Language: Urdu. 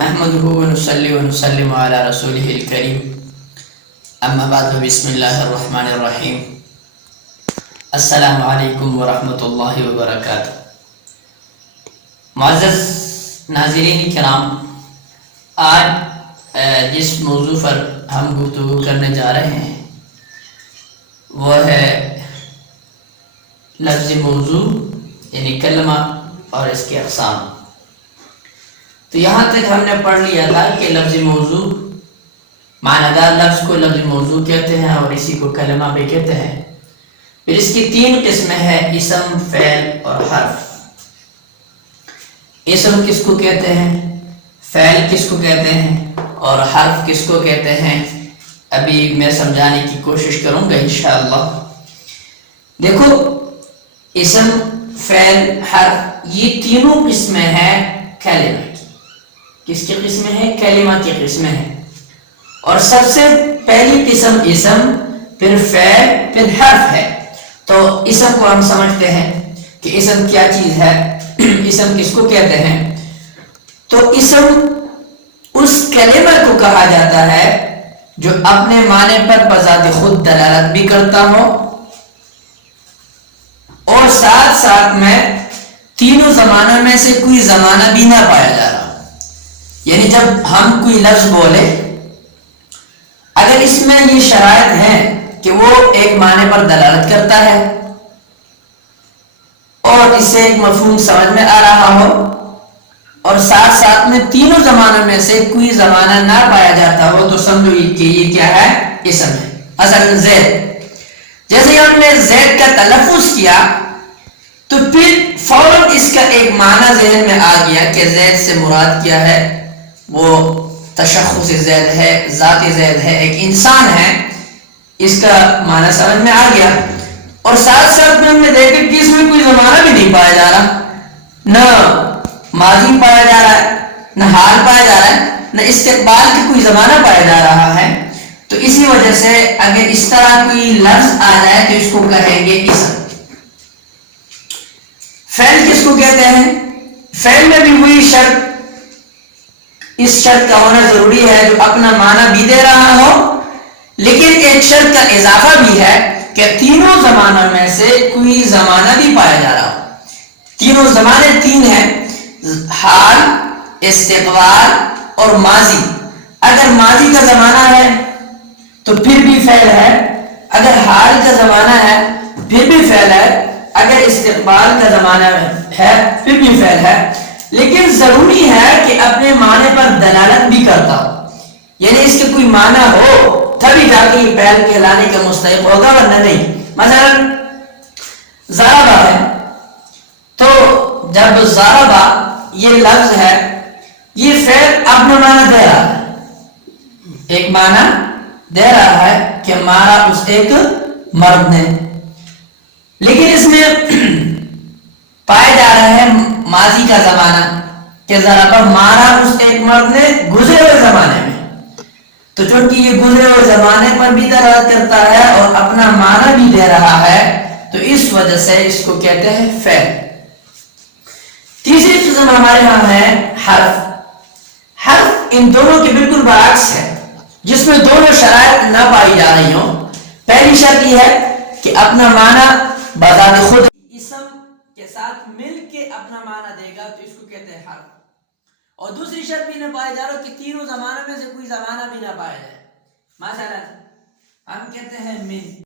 نحمده ونصلي ونسلم على رسوله الكريم اما بعد بسم الله الرحمن الرحیم السلام علیکم ورحمۃ اللہ وبرکاتہ۔ معزز ناظرین کرام، آج جس موضوع پر ہم گفتگو کرنے جا رہے ہیں وہ ہے لفظ موضوع یعنی کلمہ اور اس کے اقسام۔ تو یہاں تک ہم نے پڑھ لیا تھا کہ لفظ موضوع معنی دار لفظ کو لفظ موضوع کہتے ہیں اور اسی کو کلمہ بھی کہتے ہیں۔ پھر اس کی تین قسمیں ہیں، اسم، فعل اور حرف۔ اسم کس کو کہتے ہیں، فعل کس کو کہتے ہیں اور حرف کس کو کہتے ہیں، ابھی میں سمجھانے کی کوشش کروں گا انشاءاللہ۔ دیکھو، اسم، فعل، حرف یہ تینوں قسمیں ہیں کلمہ کی۔ کس کی قسمیں ہیں؟ کلمہ کی قسمیں ہیں۔ اور سب سے پہلی قسم اسم، پھر فعل، پھر حرف ہے۔ تو اسم کو ہم سمجھتے ہیں کہ اسم کیا چیز ہے، اسم کس کو کہتے ہیں۔ تو اسم اس کلمہ کو کہا جاتا ہے جو اپنے معنی پر بذات خود دلالت بھی کرتا ہو اور ساتھ ساتھ میں تینوں زمانوں میں سے کوئی زمانہ بھی نہ پایا جا رہا۔ یعنی جب ہم کوئی لفظ بولے، اگر اس میں یہ شرائط ہیں کہ وہ ایک معنی پر دلالت کرتا ہے اور اس سے ایک مفہوم سمجھ میں آ رہا ہو اور ساتھ ساتھ میں تینوں زمانوں میں سے کوئی زمانہ نہ پایا جاتا ہو، تو سمجھو کہ یہ کیا ہے، اسم ہے۔ مثلا زید، جیسے ہی ہم نے زید کا تلفظ کیا تو پھر فوراً اس کا ایک معنی ذہن میں آ گیا کہ زید سے مراد کیا ہے، وہ تشخص زید ہے، ذات زید ہے، ایک انسان ہے، اس کا معنی سمجھ میں آ گیا۔ اور ساتھ ساتھ میں ہم نے دیکھا کہ اس میں کوئی زمانہ بھی نہیں پایا جا رہا، نہ ماضی پایا جا رہا ہے، نہ حال پایا جا رہا ہے، نہ استقبال کا کوئی زمانہ پایا جا رہا ہے۔ تو اسی وجہ سے اگر اس طرح کوئی لفظ آ جائے تو اس کو کہیں گے اسم۔ فعل کس کو کہتے ہیں؟ فعل میں بھی وہی شرط، اس شرط کا ہونا ضروری ہے جو اپنا معنی بھی دے رہا ہو، لیکن ایک شرط کا اضافہ بھی ہے کہ تینوں زمانوں میں سے کوئی زمانہ بھی پایا جا رہا ہو۔ تینوں زمانے تین ہیں، حال، استقبال اور ماضی۔ اگر ماضی کا زمانہ ہے تو پھر بھی فعل ہے، اگر حال کا زمانہ ہے پھر بھی فعل ہے، اگر استقبال کا زمانہ ہے پھر بھی فعل ہے، لیکن ضروری ہے کہ اپنے معنی پر دلالت بھی کرتا ہو، یعنی اس کے کوئی معنی ہو تبھی جا کے یہ فعل کہلانے کا مستحق ہوگا، ورنہ نہیں۔ مثلا ضربہ ہے، تو جب ضربہ یہ لفظ ہے، یہ فعل اپنا معنی دے رہا ہے، ایک معنی دے رہا ہے کہ مارا اس ایک مرد نے، لیکن اس میں پائے جا رہا ہے ماضی کا زمانہ کہ ضربہ مارا اس ایک مرد نے گزرے ہوئے زمانے میں۔ تو چونکہ یہ گزرے ہوئے زمانے پر بھی دلالت کرتا ہے اور اپنا معنی بھی دے رہا ہے، تو اس وجہ سے اس کو کہتے ہیں فعل۔ تیسری قسم ہمارے ہاں ہے حرف۔ حرف ان دونوں کے بالکل برعکس ہے، جس میں دونوں شرائط نہ پائی جا رہی ہوں۔ پہلی شرط یہ ہے کہ اپنا معنی بذات خود اسم کے ساتھ مل کے اپنا معنی دے گا، تو اس کو کہتے ہیں حرف۔ اور دوسری شرط بھی نہ پایا جا رہا کہ تینوں زمانوں میں سے کوئی زمانہ بھی نہ پایا جائے۔ مثلا ہم کہتے ہیں من،